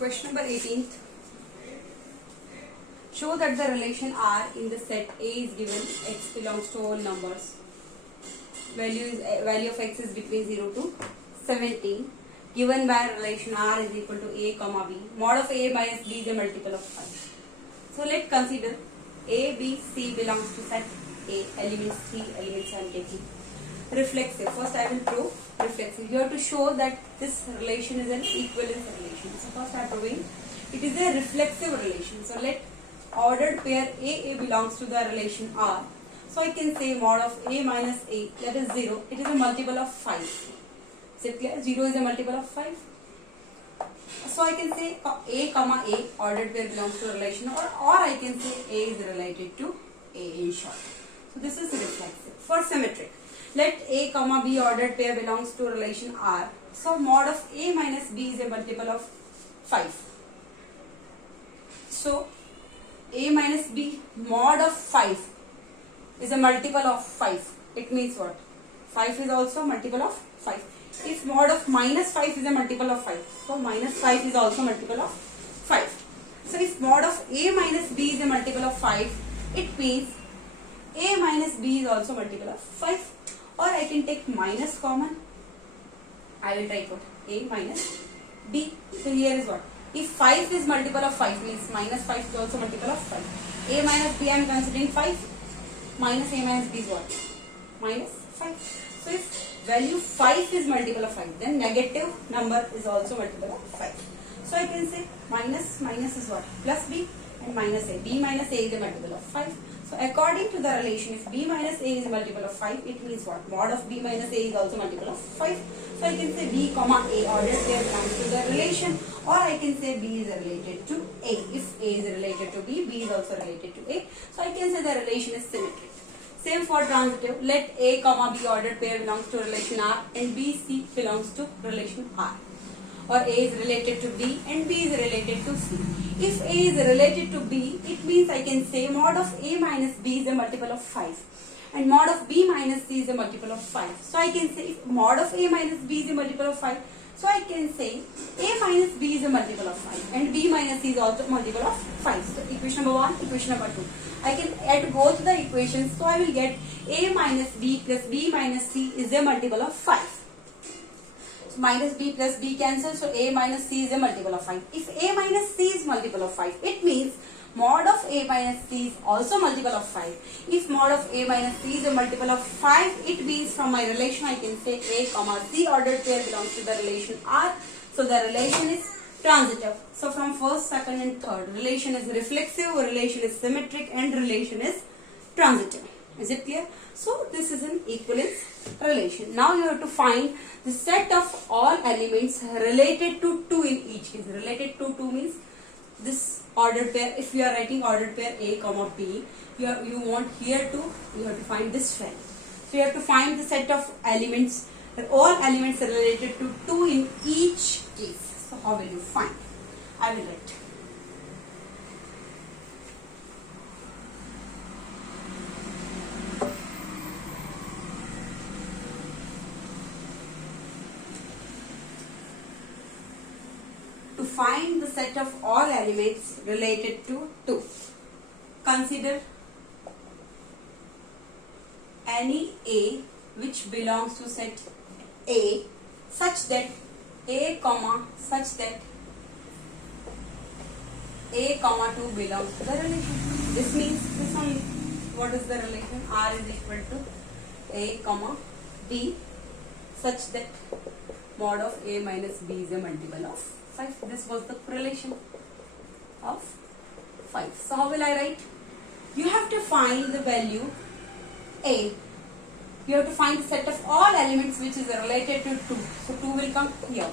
Question number 18. Show that the relation R in the set A is given. X belongs to all numbers. Value of X is between 0 to 17. Given by relation R is equal to A comma B. Mod of A minus B is a multiple of 5. So let's consider A, B, C belongs to set A. Elements 3 elements I am taking. Reflexive. First I will prove reflexive. You have to show that this relation is an equivalence relation. So first I am proving it is a reflexive relation. So let ordered pair A belongs to the relation R. So I can say mod of A minus A, that is 0. It is a multiple of 5. Is it clear? 0 is a multiple of 5. So I can say A comma A ordered pair belongs to a relation, or I can say A is related to A in short. So this is reflexive. For symmetric, let A comma B ordered pair belongs to a relation R. So mod of A minus B is a multiple of 5. So A minus B mod of 5 is a multiple of 5. It means what? 5 is also a multiple of 5. If mod of minus 5 is a multiple of 5, so minus 5 is also a multiple of 5. So if mod of A minus B is a multiple of 5, it means A minus B is also a multiple of 5. Or I can take minus common. I will write what? A minus B. So here is what? If 5 is multiple of 5 means minus 5 is also multiple of 5. A minus B I am considering 5. Minus A minus B is what? Minus 5. So if value 5 is multiple of 5, then negative number is also multiple of 5. So I can say minus is what? Plus B and minus A. B minus A is a multiple of 5. So according to the relation, if B minus A is a multiple of 5, it means what? Mod of B minus A is also multiple of 5. So I can say B comma A ordered pair belongs to the relation, or I can say B is related to A. If A is related to B, B is also related to A. So I can say the relation is symmetric. Same for transitive. Let A comma B ordered pair belongs to relation R and B, C belongs to relation R. Or A is related to B and B is related to C. If A is related to B, it means I can say mod of A minus B is a multiple of 5. And mod of B minus C is a multiple of 5. So I can say if mod of A minus B is a multiple of 5, so I can say A minus B is a multiple of 5 and B minus C is also a multiple of 5. So equation number 1, equation number 2. I can add both the equations, so I will get A minus B plus B minus C is a multiple of 5. So minus B plus B cancel, so A minus C is a multiple of 5. If A minus C is multiple of 5, it means mod of A minus C is also multiple of 5. If mod of A minus C is a multiple of 5, it means from my relation I can say A comma C ordered pair belongs to the relation R. So the relation is transitive. So from first, second and third, relation is reflexive, relation is symmetric and relation is transitive. Is it clear? So this is an equivalence relation. Now you have to find the set of all elements related to 2 in each case. Related to 2 means this ordered pair. If you are writing ordered pair A comma B, you want here to, you have to find this value. So you have to find the set of elements, all elements are related to 2 in each case. So how will you find? I will write. To find the set of all elements related to 2, consider any A which belongs to set A such that A comma A comma 2 belongs to the relation. This means this only. What is the relation? R is equal to A comma B such that mod of A minus B is a multiple of 5. This was the relation of 5. So how will I write? You have to find the value A. You have to find the set of all elements which is related to 2. So 2 will come here.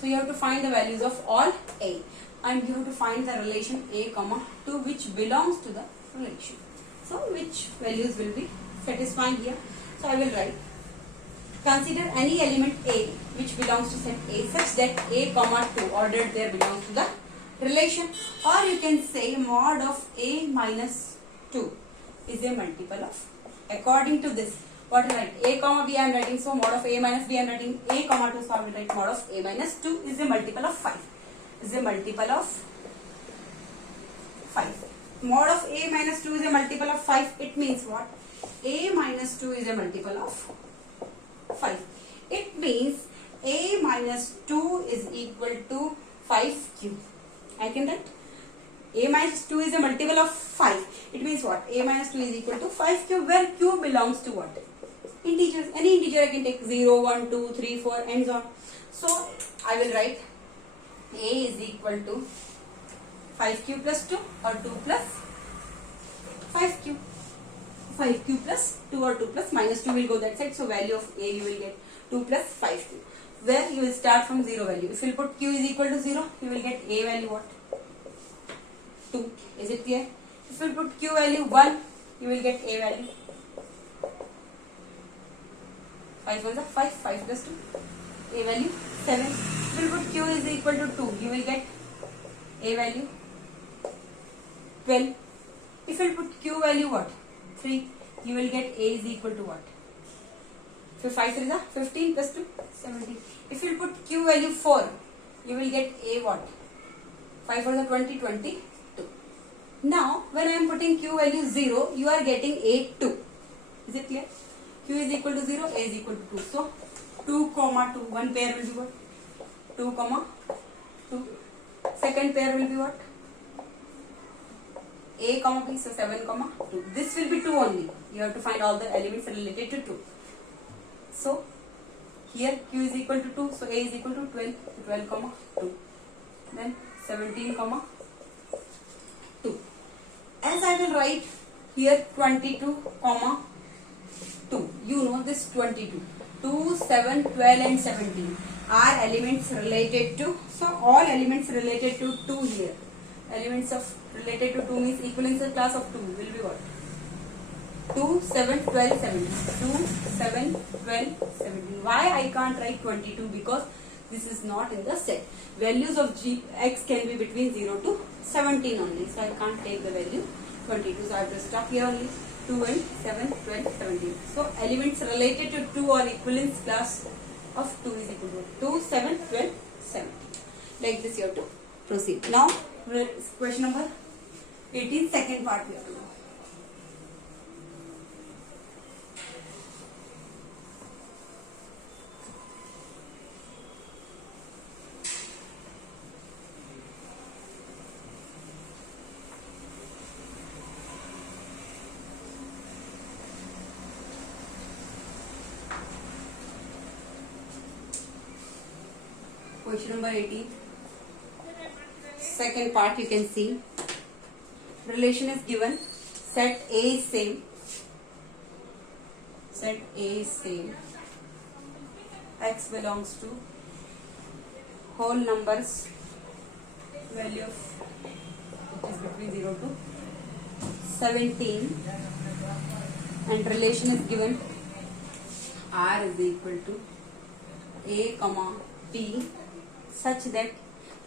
So you have to find the values of all A. And you have to find the relation A comma 2 which belongs to the relation. So which values will be satisfying here? So I will write. Consider any element A which belongs to set A such that A comma 2 ordered pair belongs to the relation, or you can say mod of A minus 2 is a multiple of. According to this, what I write? A comma B I am writing, so mod of A minus B I am writing A comma 2, so I will write mod of A minus 2 is a multiple of 5. is a multiple of 5. Mod of a minus 2 is a multiple of 5. It means what? A minus 2 is a multiple of 5. It means a minus 2 is equal to 5 cube. I can write a minus 2 is a multiple of 5. It means what? A minus 2 is equal to 5 cube, where cube belongs to what? Integers. Any integer I can take 0, 1, 2, 3, 4 and so on. So I will write a is equal to 5 cube plus 2 or 2 plus 5 cube. 5 cube plus 2 or 2 plus minus 2 will go that side. So value of a you will get 2 plus 5 cube. Where you will start from 0 value. If you will put q is equal to 0, you will get a value what? 2. Is it clear? If you will put q value 1, you will get a value 5 was a 5, 5 plus 2, a value 7. If you will put q is equal to 2, you will get a value 12. If you will put q value what? 3, you will get a is equal to what? So 5 is a 15 plus 2, 17. If you will put q value 4, you will get a what? 5 for the 20, 22. Now, when I am putting q value 0, you are getting a 2. Is it clear? Q is equal to 0, a is equal to 2. So, 2 comma 2, one pair will be what? 2 comma 2. Second pair will be what? A comma B, so 7 comma 2. This will be 2 only. You have to find all the elements related to 2. So, here q is equal to 2, so a is equal to 12, so 12 comma 2. Then 17 comma 2. As I will write here 22 comma 2. You know this 22. 2, 7, 12 and 17 are elements related to, so all elements related to 2 here. Elements of related to 2 means equivalence class of 2 will be what? 2, 7, 12, 17. 2, 7, 12, 17. Why I can't write 22? Because this is not in the set. Values of x can be between 0 to 17 only. So I can't take the value 22. So I have to stop here only. 2 and 7, 12, 17. So elements related to 2 or equivalence class of 2 is equal to 2, 7, 12, 17. Like this you have to proceed. Now question number 18, second part we have to do. Question number 18. Second part you can see. Relation is given. Set A is same. Set A is same. X belongs to whole numbers. Value of it is between 0 to 17. And relation is given. R is equal to A comma B, such that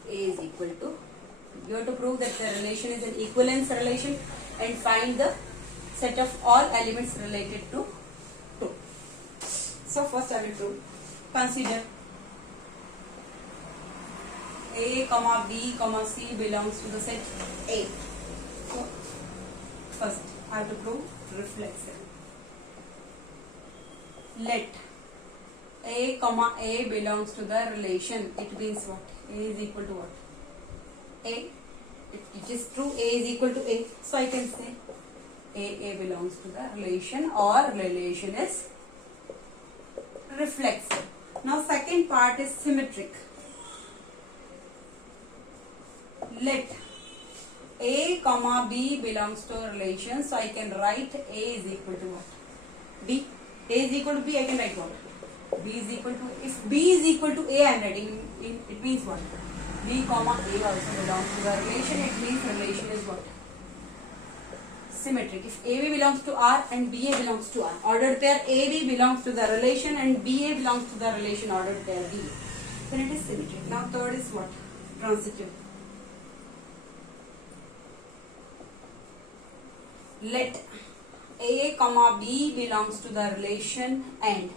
A is equal to, you have to prove that the relation is an equivalence relation and find the set of all elements related to 2. So first I will prove. Consider A comma B comma C belongs to the set A. So first I have to prove reflexive. Let A comma A belongs to the relation. It means what? A is equal to what? A. It is true. A is equal to A. So I can say A belongs to the relation, or relation is reflexive. Now second part is symmetric. Let A comma B belongs to a relation. So I can write A is equal to what? B. A is equal to B. I can write what? B is equal to, if B is equal to A I am writing, it means what? B comma A also belongs to the relation. It means relation is what? Symmetric. If AB belongs to R and BA belongs to R, ordered pair AB belongs to the relation and BA belongs to the relation ordered pair BA, then it is symmetric. Now third is what? Transitive. Let A comma B belongs to the relation and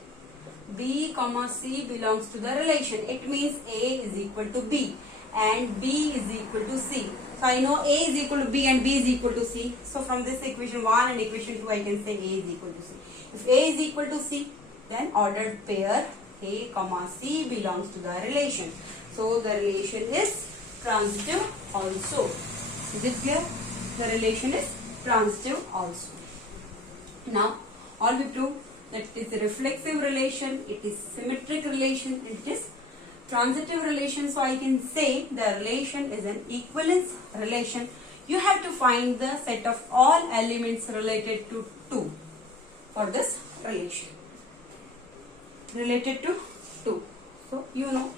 B comma C belongs to the relation. It means A is equal to B and B is equal to C. So I know A is equal to B and B is equal to C. So from this equation 1 and equation 2 I can say A is equal to C. If A is equal to C, then ordered pair A comma C belongs to the relation. So the relation is transitive also. Is it clear? The relation is transitive also. Now all we prove that it is a reflexive relation, it is symmetric relation, it is transitive relation. So I can say the relation is an equivalence relation. You have to find the set of all elements related to 2 for this relation. Related to 2. So you know,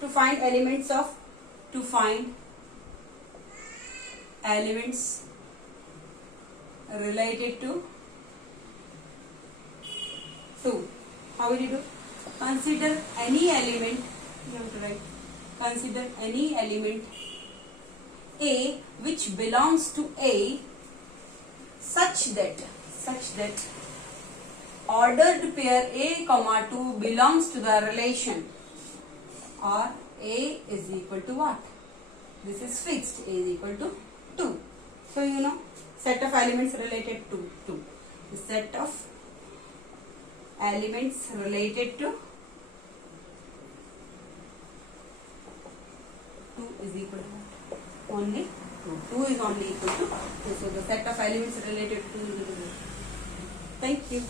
to find elements related to 2. How will you do? Consider any element, you have to write, consider any element A which belongs to A such that ordered pair A comma 2 belongs to the relation, or A is equal to what? This is fixed, A is equal to 2. So you know, set of elements related to 2. The set of elements related to 2 is equal to only 2. 2 is only equal to 2. So the set of elements related to 2 is equal to 2. Thank you.